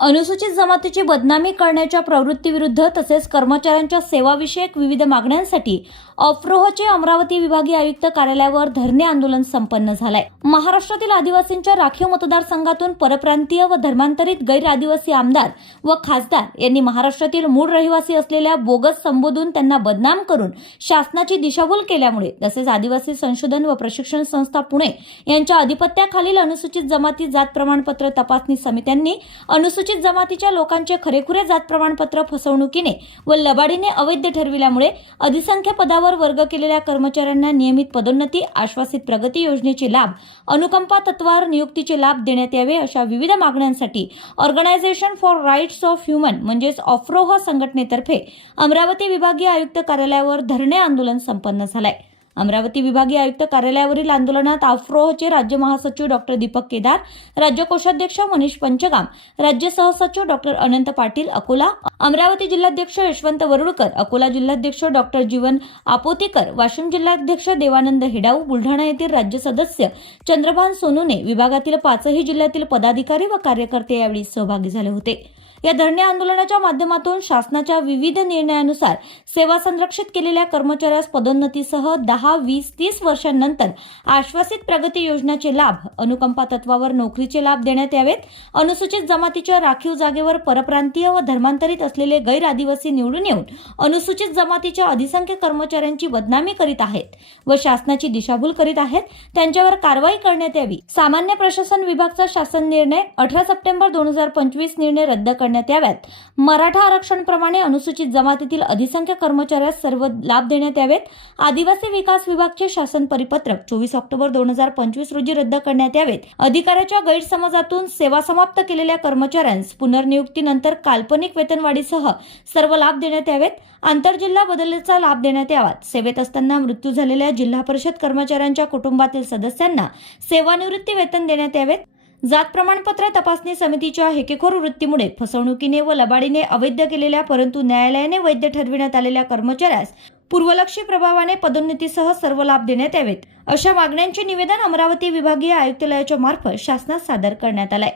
अनुसूचित जमातीची बदनामी करण्याच्या प्रवृत्तीविरुद्ध तसेच कर्मचाऱ्यांच्या सेवाविषयक विविध मागण्यांसाठी अफ्रोहचे अमरावती विभागीय आयुक्त कार्यालयावर धरणे आंदोलन संपन्न झालंय. महाराष्ट्रातील आदिवासींच्या राखीव मतदारसंघातून परप्रांतीय व धर्मांतरित गैर आदिवासी आमदार व खासदार यांनी महाराष्ट्रातील मूळ रहिवासी असलेल्या बोगस संबोधून त्यांना बदनाम करून शासनाची दिशाभूल केल्यामुळे तसेच आदिवासी संशोधन व प्रशिक्षण संस्था पुणे यांच्या अधिपत्याखालील अनुसूचित जमाती जात प्रमाणपत्र तपासणी समित्यांनी अनुसूचित जमातीच्या लोकांचे खरेखुरे जात प्रमाणपत्र फसवणुकीने व लबाडीने अवैध ठरविल्यामुळे अधिसंख्य पदावर वर्ग केलेल्या कर्मचाऱ्यांना नियमित पदोन्नती आश्वासित प्रगती योजनेचे लाभ अनुकंपा तत्वावर नियुक्तीचे लाभ देण्यात यावे अशा विविध मागण्यांसाठी organization for rights of human म्हणजेच ऑफ्रोह संघटनेतर्फे अमरावती विभागीय आयुक्त कार्यालयावर धरणे आंदोलन संपन्न झालंय. अमरावती विभागीय आयुक्त कार्यालयावरील आंदोलनात आफ्रोहचे राज्य महासचिव डॉक्टर दीपक केदार राज्य कोषाध्यक्ष मनीष पंचगाम राज्य सहसचिव डॉक्टर अनंत पाटील अकोला अमरावती जिल्हाध्यक्ष यशवंत वरुडकर अकोला जिल्हाध्यक्ष डॉक्टर जीवन आपोतीकर वाशिम जिल्हाध्यक्ष देवानंद हेडाऊ बुलढाणा येथील राज्य सदस्य चंद्रभान सोनूने विभागातील पाचही जिल्ह्यातील पदाधिकारी व कार्यकर्ते यावेळी सहभागी झाले होते. या धरणे आंदोलनाच्या माध्यमातून शासनाच्या विविध निर्णयानुसार सेवा संरक्षित केलेल्या कर्मचाऱ्यास पदोन्नतीसह दहा वीस तीस वर्षांनंतर आश्वासित प्रगती योजनाचे लाभ अनुकंपा तत्वावर नोकरीचे लाभ देण्यात यावेत. अनुसूचित जमातीच्या राखीव जागेवर परप्रांतीय व धर्मांतरित असलेले गैर आदिवासी निवडून येऊन अनुसूचित जमातीच्या अधिसंख्य कर्मचाऱ्यांची बदनामी करीत आहेत व शासनाची दिशाभूल करीत आहेत. त्यांच्यावर कारवाई करण्यात यावी. सामान्य प्रशासन विभागचा शासन निर्णय अठरा सप्टेंबर दोन हजार पंचवीस निर्णय रद्द करण्यात याव्यात. मराठा आरक्षणप्रमाणे अनुसूचित जमातीतील अधिसंख्य कर्मचाऱ्यास सर्व लाभ देण्यात यावेत. आदिवासी विकास विभागचे शासन परिपत्रक चोवीस ऑक्टोबर दोन हजार पंचवीस रोजी रद्द करण्यात यावेत. अधिकाऱ्याच्या गैरसमजातून सेवा समाप्त केलेल्या कर्मचाऱ्यांस पुनर्नियुक्तीनंतर काल्पनिक वेतनवाढीसह सर्व लाभ देण्यात यावेत. आंतरजिल्हा बदलीचा लाभ देण्यात यावा. सेवेत असताना मृत्यू झालेल्या जिल्हा परिषद कर्मचाऱ्यांच्या कुटुंबातील सदस्यांना सेवानिवृत्ती वेतन देण्यात यावेत. जात प्रमाणपत्र तपासणी समितीच्या हेकेखोर वृत्तीमुळे फसवणुकीने व लबाडीने अवैध केलेल्या परंतु न्यायालयाने वैध ठरविण्यात आलेल्या कर्मचाऱ्यास पूर्वलक्षी प्रभावाने पदोन्नतीसह सर्व लाभ देण्यात यावेत. अशा मागण्यांचे निवेदन अमरावती विभागीय आयुक्तालयाच्या मार्फत शासनास सादर करण्यात आलंय.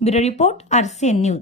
Bureau report RCN news.